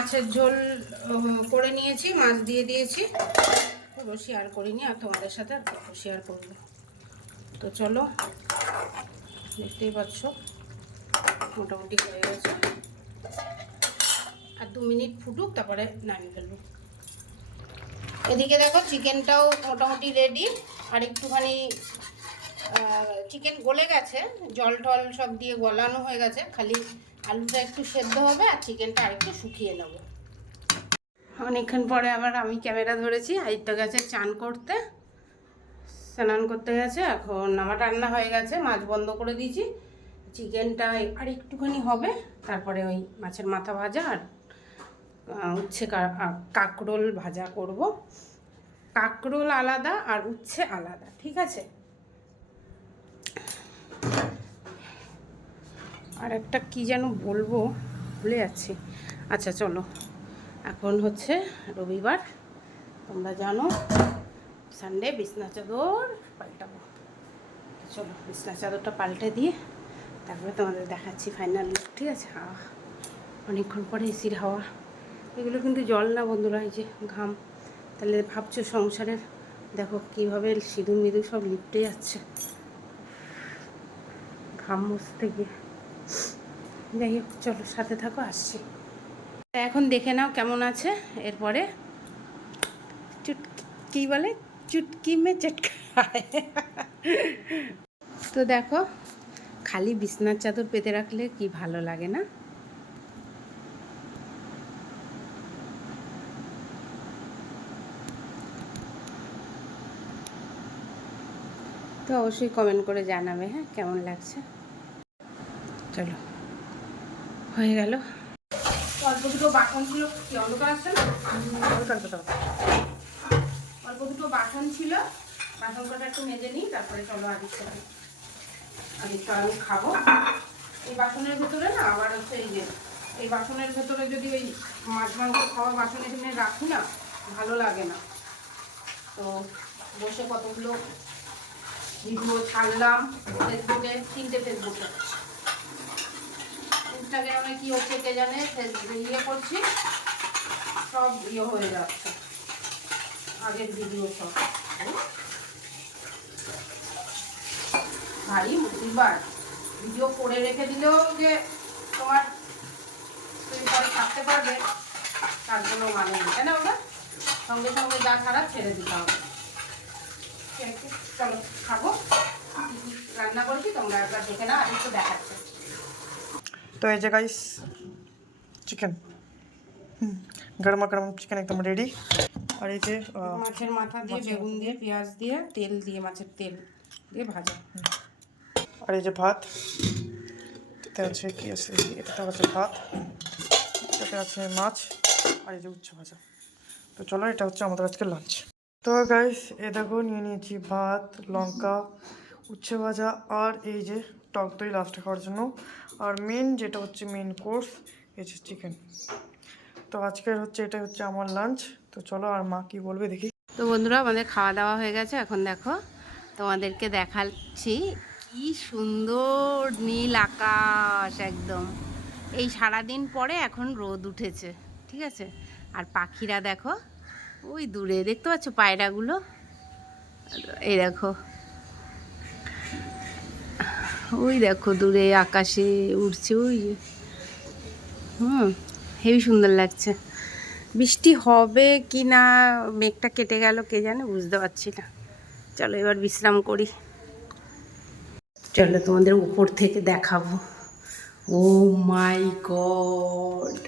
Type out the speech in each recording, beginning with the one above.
মাছের ঝোল করে নিয়েছি, মাছ দিয়ে দিয়েছি। পুরো শেয়ার করিনি, আর তোমাদের সাথে আর শেয়ার করব তো চলো, দেখতেই পাচ্ছ, মোটামুটি হয়ে গেছে। আর দু মিনিট ফুটুক, তারপরে নামিয়ে ফেলব। এদিকে দেখো, চিকেনটাও মোটামুটি রেডি আর একটুখানি চিকেন গলে গেছে জল টল সব দিয়ে গলানো হয়ে গেছে, খালি আলুটা একটু সেদ্ধ হবে আর চিকেনটা আরেকটু শুকিয়ে নেব। অনেকক্ষণ পরে আবার আমি ক্যামেরা ধরেছি, আদিত্য গেছে চান করতে। স্নান করতে গেছে, এখন আমার রান্না হয়ে গেছে, মাছ বন্ধ করে দিয়েছি। চিকেনটা আর একটুখানি হবে, তারপরে ওই মাছের মাথা ভাজা আর উচ্ছে কাঁকরোল ভাজা করব। কাঁকরোল আলাদা আর উচ্ছে আলাদা, ঠিক আছে? আর একটা কি যেন বলব? ভুলে যাচ্ছি। আচ্ছা চলো। এখন হচ্ছে রবিবার। তোমরা জানো সানডে বিছনা চাদর পাল্টাবো। চলো, বিছনা চাদরটা পাল্টে দিয়ে তারপরে তোমাদের দেখাচ্ছি ফাইনাল ঠিক আছে? আহ, অনেকক্ষণ পরে এসির হাওয়া। এগুলো কিন্তু জল না বন্ধুরা, এই যে ঘাম। তাহলে ভাবছ সংসারের? দেখো কীভাবে সিঁদুর মিদুর সব লিপটে যাচ্ছে। ঘাম মুছতে গিয়ে। যাই হোক, চলো, সাথে থাকো, আসছি। এখন দেখে নাও কেমন আছে, এরপরে চুটকি কী বলে? চুটকি মে চটকায় তো দেখো, খালি বিছনার চাদর পেতে রাখলে কি ভালো লাগে না? তো অবশ্যই কমেন্ট করে জানাবে হ্যাঁ কেমন লাগছে? চলো। হয়ে গেল। অল্প দুটো বাসন ছিল কি, অন্ধকার আসছে না? অল্প দুটো বাসন ছিল। বাসন কটা একটু মেজে নিই, তারপরে চলো আদিত্য আদিত্য আমি খাব। এই বাসনের ভেতরে না আবার হচ্ছে এই যে, এই বাসনের ভেতরে যদি ওই মাছ মাংস খাওয়া বাসন এখানে রাখি না, ভালো লাগে না। তো বসে কতগুলো ভিডিও ছাড়লাম, ফেসবুকে, তিনটে ফেসবুকে। ইনস্টাগ্রামে কি হচ্ছে কে জানে ইয়ে করছি। সব ইয়ে হয়ে যাচ্ছে। আগের ভিডিও সব। ভারী মুসিবার ভিডিও করে রেখে দিলেও যে তোমার তুমি পরে থাকতে পারবে, তার কোনো মানে নেই। তাই না ওটা সঙ্গে সঙ্গে যা ছাড়া ছেড়ে দিতে হবে। চলো, খাব। রান্না করেছি, তোমরা একবার দেখে না আর একটু দেখাচ্ছে। তো এই যে গাইস চিকেন গরমা গরম চিকেন একদম রেডি আর এই যে মাছের মাথা দিয়ে বেগুন দিয়ে পেঁয়াজ দিয়ে তেল দিয়ে মাছের তেল দিয়ে ভাজা। আর এই যে ভাত এটাতে আছে কি আছে? এটাতে আছে ভাত এটাতে আছে মাছ আর এই যে উচ্চ ভাজা। তো চলো এটা হচ্ছে আমাদের আজকে লাঞ্চ তো গাইস এ দেখো নিয়ে নিয়েছি ভাত লঙ্কা উচ্ছে ভাজা আর এই যে টক দই লাস্টে খাওয়ার জন্য। আর মেন যেটা হচ্ছে মেন কোর্স যে চিকেন তো আজকের হচ্ছে এটা হচ্ছে আমার লাঞ্চ তো চলো আর মা কি বলবে দেখি। তো বন্ধুরা, আমাদের খাওয়া দাওয়া হয়ে গেছে। এখন দেখো, তোমাদেরকে দেখাচ্ছি কি সুন্দর নীল আকাশ একদম। এই সারাদিন পরে এখন রোদ উঠেছে, ঠিক আছে? আর পাখিরা দেখো, ওই দূরে, দেখতে পাচ্ছ পায়রাগুলো? এই দেখো ওই দেখো দূরে আকাশে উড়ছে, ওই। হুম হেবি সুন্দর লাগছে। বৃষ্টি হবে কি না, মেঘটা কেটে গেল কে জানে, বুঝতে পারছি না। চলো এবার বিশ্রাম করি। চলো তোমাদের উপর থেকে দেখাবো। Oh my god.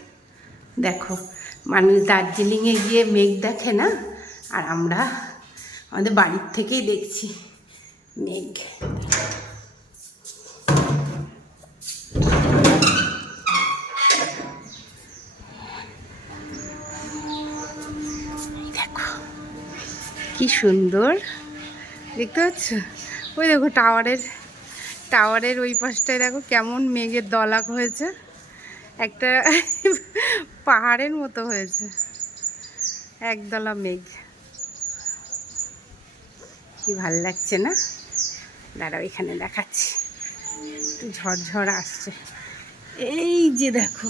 দেখো, মানুষ দার্জিলিংয়ে গিয়ে মেঘ দেখে না? আর আমরা আমাদের বাড়ির থেকেই দেখছি মেঘ। কি সুন্দর। দেখতে পাচ্ছ? ওই দেখো টাওয়ারের টাওয়ারের ওই পাশটায় দেখো কেমন মেঘের দলাক হয়েছে। একটা পাহাড়ের মতো হয়েছে। একদলা মেঘ। কি ভালো লাগছে না? দাঁড়াও, এখানে দেখাচ্ছি। একটু ঝড়ঝড় আসছে। এই যে দেখো।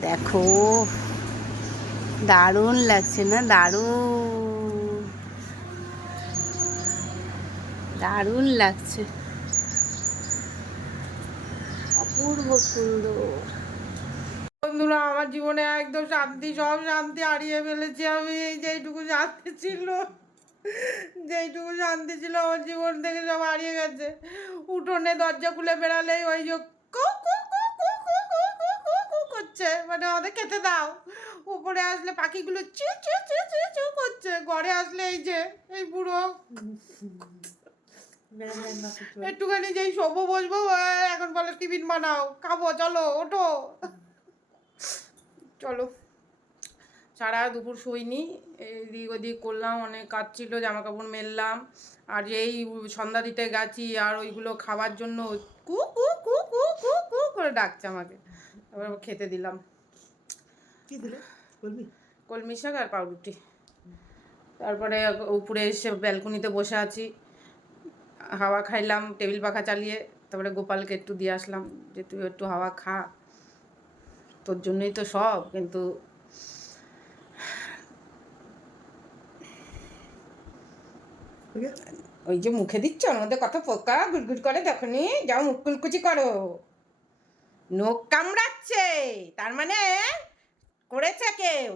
দেখো। দারুণ লাগছে না? দারুণ। দারুণ লাগছে। অপূর্ব সুন্দর। বন্ধুরা, আমার জীবনে একদম শান্তি, সব শান্তি হারিয়ে ফেলেছি আমি। এই যেইটুকু শান্তি ছিল যেইটুকু শান্তি ছিল, আমার জীবন থেকে সব হারিয়ে গেছে। উঠোনে দরজা খুলে বেড়ালেই ওই যে করছে। মানে আমাদের খেতে দাও। উপরে আসলে পাখিগুলো চু চু চু চু চু করছে। ঘরে আসলে এই যে, এই বুড়ো একটুখানি যেই শোবো বসবো এখন বলে, টিফিন বানাও, খাব, চলো, ওঠো। চলো। সারা দুপুর শুইনি। এদিক ওদিক করলাম, অনেক কাজ ছিল জামা কাপড় মেললাম। আর এই সন্ধ্যা দিতে গেছি, আর ওইগুলো খাওয়ার জন্য কু কু কু কু কু কু করে ডাকছে আমাকে। তারপর খেতে দিলাম। কি দিলে? কলমি? শাক আর পাউরুটি। তারপরে উপরে এসে ব্যালকনিতে বসে আছি। হাওয়া খাইলাম টেবিল পাখা চালিয়ে তারপরে গোপালকে একটু দিয়ে আসলাম যে তুই একটু হাওয়া খা। তোর জন্যই তো সব কিন্তু ওই যে মুখে দিচ্ছ ওর মধ্যে কত পোকা গুড়গুড় করে দেখনি যাও মুখ কুলকুচি করো। নখ কামড়াচ্ছে তার মানে করেছে কেউ?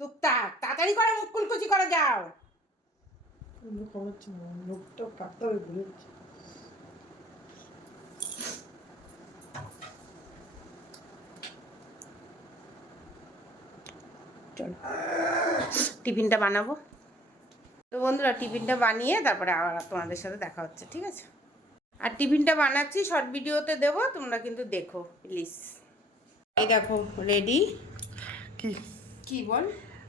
টুকটাক, তাড়াতাড়ি করে মুখ কুলকুচি করে যাও। মুখটা টিফিনটা বানাবো। তো বন্ধুরা, টিফিনটা বানিয়ে তারপরে আবার তোমাদের সাথে দেখা হচ্ছে, ঠিক আছে? আর টিফিনটা বানাচ্ছি, শর্ট ভিডিওতে দেবো, তোমরা কিন্তু দেখো, প্লিজ। এই দেখো, রেডি। কি? কি বল।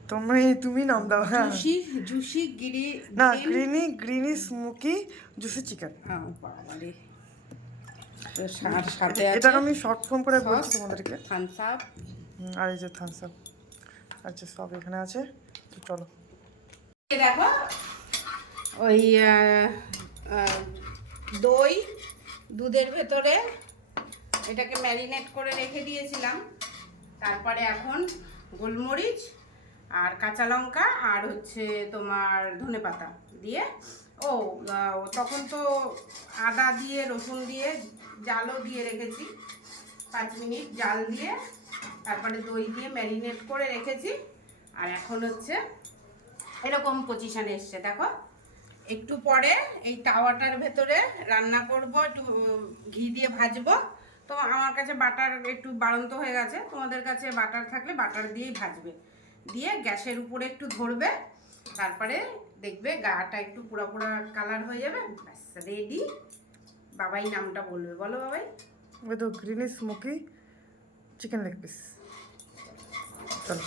তুমি তুমি নাম দাও হ্যাঁ। জুসি জুসি গিরি না greenie. Greenie smoky juicy chicken. হ্যাঁ বাবারে। সাথে এটা আমি শর্ট ফর্ম করে বলছি তোমাদেরকে। up, হুম, আর এই যে থামস আপ আচ্ছা সব এখানে আছে। তো চলো। দেখো ওই দই দুধের ভেতরে এটাকে ম্যারিনেট করে রেখে দিয়েছিলাম। তারপরে এখন গোলমরিচ আর কাঁচা লঙ্কা আর হচ্ছে তোমার ধনেপাতা দিয়ে। ও তখন তো আদা দিয়ে, রসুন দিয়ে, জালও দিয়ে রেখেছি। পাঁচ মিনিট জাল দিয়ে, তারপরে দই দিয়ে ম্যারিনেট করে রেখেছি। আর এখন হচ্ছে এরকম পজিশনে এসছে, দেখো। একটু পরে এই তাওয়াটার ভেতরে রান্না করব, একটু ঘি দিয়ে ভাজবো। তো আমার কাছে বাটার একটু বাড়ন্ত হয়ে গেছে। তোমাদের কাছে বাটার থাকলে বাটার দিয়েই ভাজবে। দিয়ে গ্যাসের উপরে একটু ধরবে। তারপরে দেখবে গাটা একটু পুরা পুরা কালার হয়ে যাবে। ব্যাস রেডি বাবাই নামটা বলবে। বলো বাবাই। ওই তো greenie smoky chicken leg piece চলো।